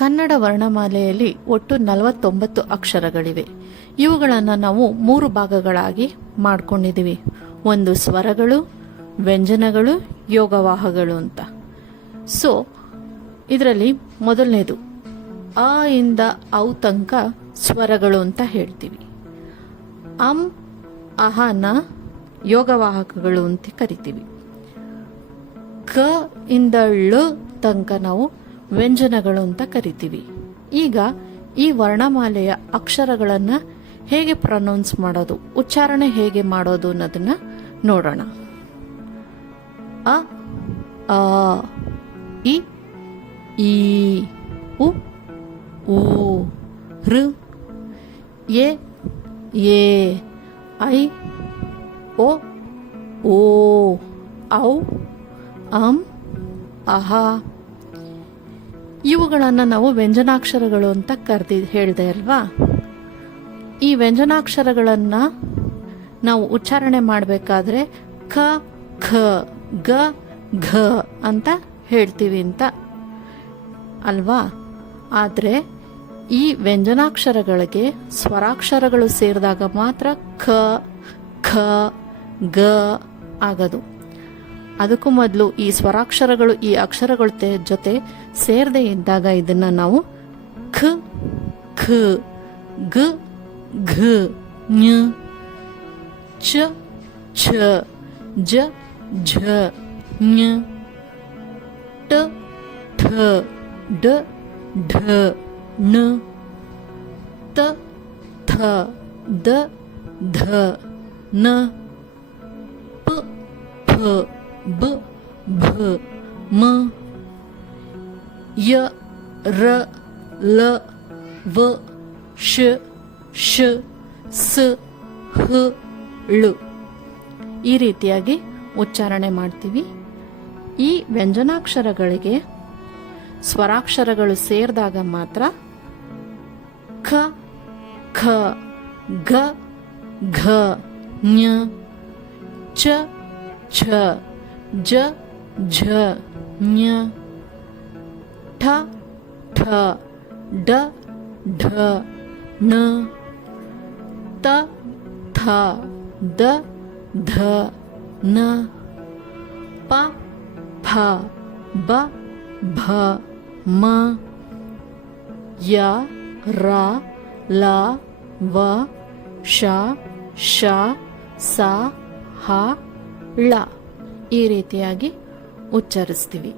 ಕನ್ನಡ ವರ್ಣಮಾಲೆಯಲ್ಲಿ ಒಟ್ಟು 49 ಅಕ್ಷರಗಳಿವೆ. ಇವುಗಳನ್ನು ನಾವು 3 ಭಾಗಗಳಾಗಿ ಮಾಡ್ಕೊಂಡಿದ್ದೀವಿ. ಒಂದು ಸ್ವರಗಳು, ವ್ಯಂಜನಗಳು, ಯೋಗವಾಹಗಳು ಅಂತ. ಸೊ ಇದರಲ್ಲಿ ಮೊದಲನೇದು ಅ ಇಂದ ಔ ತನಕ ಸ್ವರಗಳು ಅಂತ ಹೇಳ್ತೀವಿ. ಅಂ ಅಹನ ಯೋಗವಾಹಕಗಳು ಅಂತ ಕರಿತೀವಿ. ಕ ಇಂದ ಳ ತನಕ ನಾವು ವ್ಯಂಜನಗಳು ಅಂತ ಕರಿತೀವಿ. ಈಗ ಈ ವರ್ಣಮಾಲೆಯ ಅಕ್ಷರಗಳನ್ನು ಹೇಗೆ ಪ್ರೊನೌನ್ಸ್ ಮಾಡೋದು, ಉಚ್ಚಾರಣೆ ಹೇಗೆ ಮಾಡೋದು ಅನ್ನೋದನ್ನ ನೋಡೋಣ. ಅ ಆ ಇ ಈ ಉ ಊ ಋ ಎ ಏ ಐ ಓ ಓ ಔ ಅಂ ಅಹ. ಇವುಗಳನ್ನು ನಾವು ವ್ಯಂಜನಾಕ್ಷರಗಳು ಅಂತ ಹೇಳಿದೆ ಅಲ್ವಾ. ಈ ವ್ಯಂಜನಾಕ್ಷರಗಳನ್ನು ನಾವು ಉಚ್ಚಾರಣೆ ಮಾಡಬೇಕಾದ್ರೆ ಖ ಖ ಗ ಘ ಅಂತ ಹೇಳ್ತೀವಿ ಅಂತ ಅಲ್ವಾ. ಆದರೆ ಈ ವ್ಯಂಜನಾಕ್ಷರಗಳಿಗೆ ಸ್ವರಾಕ್ಷರಗಳು ಸೇರಿದಾಗ ಮಾತ್ರ ಖ ಖ ಗ ಆಗದು. ಅದಕ್ಕೂ ಮೊದಲು ಈ ಸ್ವರಾಕ್ಷರಗಳು ಈ ಅಕ್ಷರಗಳ ಜೊತೆ ಸೇರದೆ ಇದ್ದಾಗ ಇದನ್ನ ನಾವು ಖ ಖ ಗ ಘ ಞ ಚ ಛ ಜ ಝ ಞ ಟ ಠ ಡ ಢ ಣ ತ ಥ ದ ಧ ನ ಪ ಫ ಬ ಭ ಮ ಯ ರ ಲ ವ ಶ ಶ ಸ ಹ ಳ. ಈ ರೀತಿಯಾಗಿ ಉಚ್ಚಾರಣೆ ಮಾಡ್ತೀವಿ. ಈ ವ್ಯಂಜನಾಕ್ಷರಗಳಿಗೆ ಸ್ವರಾಕ್ಷರಗಳು ಸೇರಿದಾಗ ಮಾತ್ರ ಖ ಖ ಗ ಘ ಞ ಚ ಛ ಜ ಝ ಞ ಠ ಠ ಡ ಢ ಣ ತ ಥ ದ ಧ ನ ಪ ಫ ಬ ಭ ಮ ಯ ರ ಲ ವ ಶ ಶ ಸ ಹ ಳ. ಈ ರೀತಿಯಾಗಿ ಉಚ್ಚರಿಸ್ತೀವಿ.